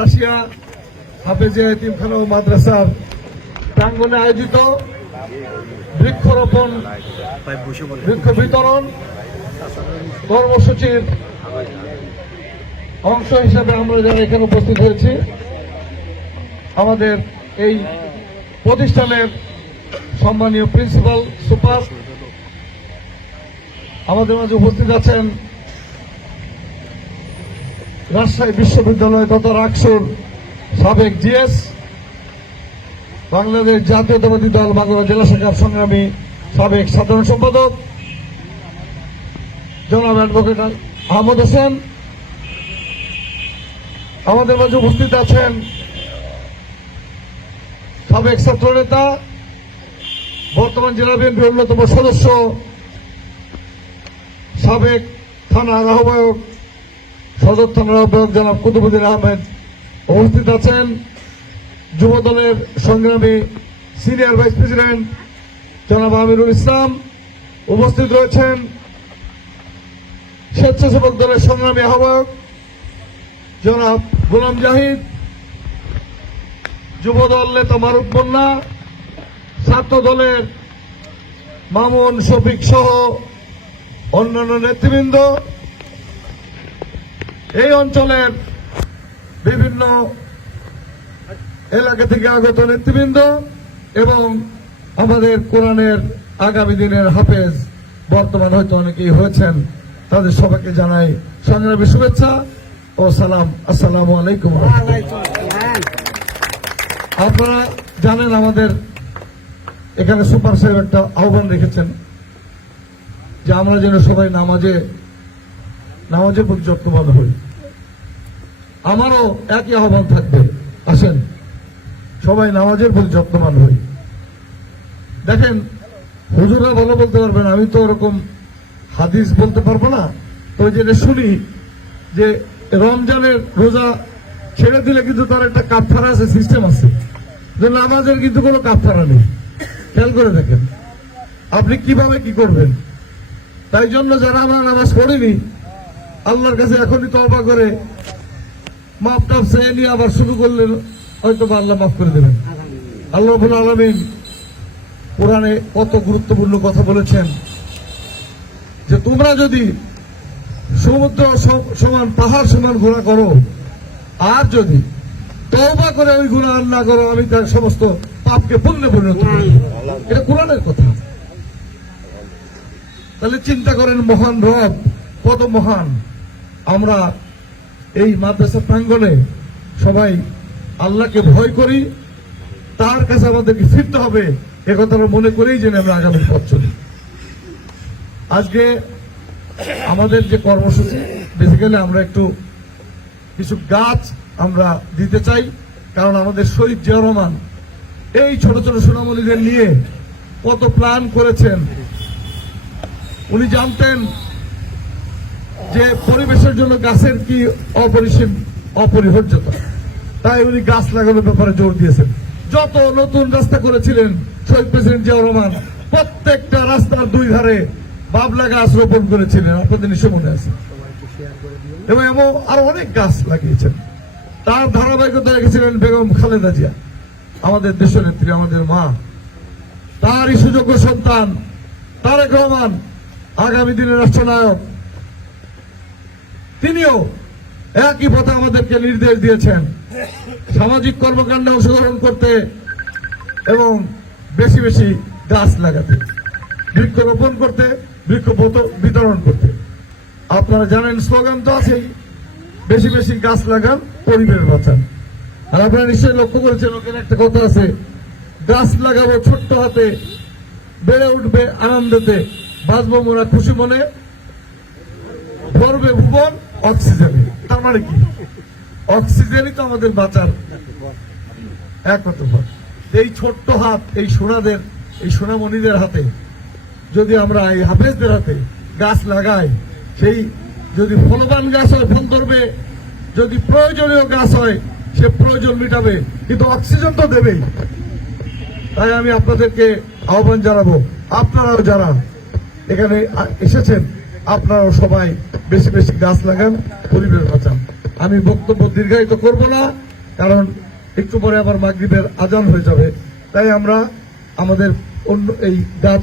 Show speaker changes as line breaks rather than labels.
Russia Hafezia এতিমখানা ও মাদ্রাসার প্রাঙ্গনে আয়োজিত বৃক্ষরোপণ, বৃক্ষ বিতরণ কর্মসূচির অংশ হিসাবে আমরা যারা এখানে উপস্থিত হয়েছি, আমাদের এই প্রতিষ্ঠানের সম্মানীয় প্রিন্সিপাল সুপার, আমাদের মাঝে উপস্থিত আছেন রাজশাহী বিশ্ববিদ্যালয় তথা রাকসুর সাবেক জিএস, বাংলাদেশ জাতীয়তাবাদী দল বাংলা জেলা শাখার সংগ্রামী সাবেক সাধারণ সম্পাদক, জনাব অ্যাডভোকেট আহমদ হোসেন। আমাদের মাঝে উপস্থিত আছেন সাবেক ছাত্রনেতা, বর্তমান জেলা বিএনপির অন্যতম সদস্য, সাবেক থানার আহ্বায়ক সদর থানার আহ্বায়ক কুতুবুদ্দিন আহমেদ উপস্থিত আছেন। যুব দলের সংগ্রামী সিনিয়র ভাইস প্রেসিডেন্ট জনাব আমিরুল ইসলাম উপস্থিত রয়েছেন। স্বেচ্ছাসেবক দলের সংগ্রামী আহ্বায়ক জনাব গোলাম জাহিদ যুব দল নেতা মারুফ বন্যা ছাত্র দলের মামুন শফিক সহ অন্যান্য নেতৃবৃন্দ এই অঞ্চলের বিভিন্ন এলাকা থেকে আগত নেতৃবৃন্দ এবং আমাদের কোরআনের আগামী দিনের হাফেজ, বর্তমান হয়তো অনেকেই হয়েছেন, তাদের সবাইকে জানাই সংগ্রামী শুভেচ্ছা ও সালাম। আসসালামু আলাইকুম। আপনারা জানেন আমাদের এখানে সুপার সাহেব একটা আহ্বান রেখেছেন যে আমরা যেন সবাই নামাজে নামাজের প্রতি যত্নবান হই। আমারও একই আহ্বান থাকবে। আসেন, সবাই নামাজের প্রতি যত্নবান হই। দেখেন হুজুরা ভালো বলতে পারবেন, আমি তো ওরকম হাদিস বলতে পারব না। তো যেটা শুনি, যে রমজানের রোজা ছেড়ে দিলে কিন্তু তার একটা কাপফারা আছে সিস্টেম আছে। যে নামাজের কিন্তু কোনো কাপফারা নেই। খেয়াল করে দেখেন। আপনি কীভাবে কি করবেন? তাই জন্য যারা আমরা নামাজ পড়িনি আল্লাহর কাছে এখনই তবা করে। মাপ টাপ চেয়ে নিয়ে আবার শুরু করলেন হয়তো বা আল্লাহ মাফ করে দেবেন। আল্লাহ রবুল আলমিন কোরআনে কত গুরুত্বপূর্ণ কথা বলেছেন যে তোমরা যদি সমুদ্র সমান পাহাড় সমান ঘোরা করো আর যদি তওবা করে ওই গুণা আর না করো আমি তার সমস্ত পাপকে পুণ্যে পরিণত করি। এটা কোরআনের কথা। তাহলে চিন্তা করেন মহান রব কত মহান। আমরা এই মাদ্রাসা প্রাঙ্গণে সবাই আল্লাহকে ভয় করি, তার কাছে আমাদেরকে ফিরতে হবে, এ কথাটা মনে করেই যেন আমরা আগামী পথ চলি। আজকে আমাদের যে কর্মসূচি বেসিক্যালি আমরা একটু কিছু গাছ আমরা দিতে চাই, কারণ আমাদের শহীদ জিয়া রহমান এই ছোট ছোট সোনামণিদের নিয়ে কত প্ল্যান করেছেন। উনি জানতেন যে পরিবেশের জন্য গাছের কি অপরিসীম, অপরিহার্যতা? তাই উনি গাছ লাগানোর ব্যাপারে জোর দিয়েছেন। যত নতুন রাস্তা করেছিলেন শহীদ প্রেসিডেন্ট জিয়া রহমান, প্রত্যেকটা রাস্তার দুই ধারে বাবলা গাছ রোপণ করেছিলেন। আপনাদের নিশ্চয় মনে আছে। এবং এমন আরও অনেক গাছ লাগিয়েছেন। তার ধারাবাহিকতা রেখেছিলেন বেগম খালেদা জিয়া, আমাদের দেশনেত্রী আমাদের মা। তারই সুযোগ্য সন্তান তারেক রহমান, আগামী দিনের রাষ্ট্রনায়ক। তিনিও একই পথে আমাদেরকে নির্দেশ দিয়েছেন। সামাজিক কর্মকাণ্ডে অংশগ্রহণ করতে এবং বেশি বেশি গাছ লাগাতে, বৃক্ষরোপণ করতে, বৃক্ষ বিতরণ করতে। আপনারা জানেন স্লোগান তো আছেই, বেশি বেশি গাছ লাগান পরিবেশ বাঁচান। আর আপনারা নিশ্চয়ই লক্ষ্য করেছেন ওখানে একটা কথা আছে, গাছ লাগাবো ছোট্ট হাতে, বেড়ে উঠবে আনন্দেতে, বাঁচবো মোরা খুশি মনে, ভরবে ভুবন অক্সিজেনে, তার মানে কি? অক্সিজেনই তো আমাদের বাঁচার একমাত্র পথ। এই ছোট্ট হাত, এই সোনাদের, এই সোনামণিদের হাতে যদি আমরা এই হাফেজদের হাতে গাছ লাগাই, সেই যদি ফলবান গাছ হয় ফল ধরবে যদি প্রয়োজনীয় গাছ হয়, সে প্রয়োজন মিটাবে, কিন্তু অক্সিজেন তো দেবেই। তাই আমি আপনাদেরকে আহ্বান জানাব, আপনারাও যারা এখানে এসেছেন আপনারাও সবাই বেশি বেশি গাছ লাগান, পরিবেশ বাঁচান। আমি বক্তব্য দীর্ঘায়িত করব না, কারণ একটু পরে আবার মাগরীবের আজান হয়ে যাবে। তাই আমরা আমাদের অন্য এই গাছ